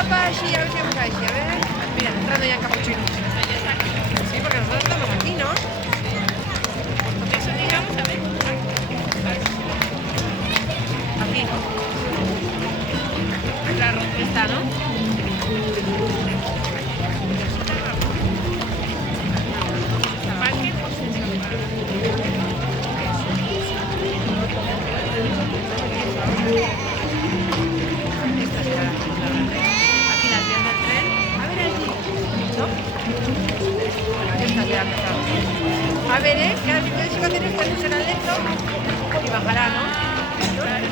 Apa, sí, a ver si vamos a ver, a ver. Mira, entrando ya en capuchino. Sí, porque nosotros estamos aquí, ¿no? Eso digamos, a ver. Aquí. Claro, está, ¿no? Parque. Estas caras, aquí las vías del tren. A ver allí, ¿no? Estas ya han empezado. A ver, que ahora si puedes hacer esto, será lento y bajará, ¿no? Claro.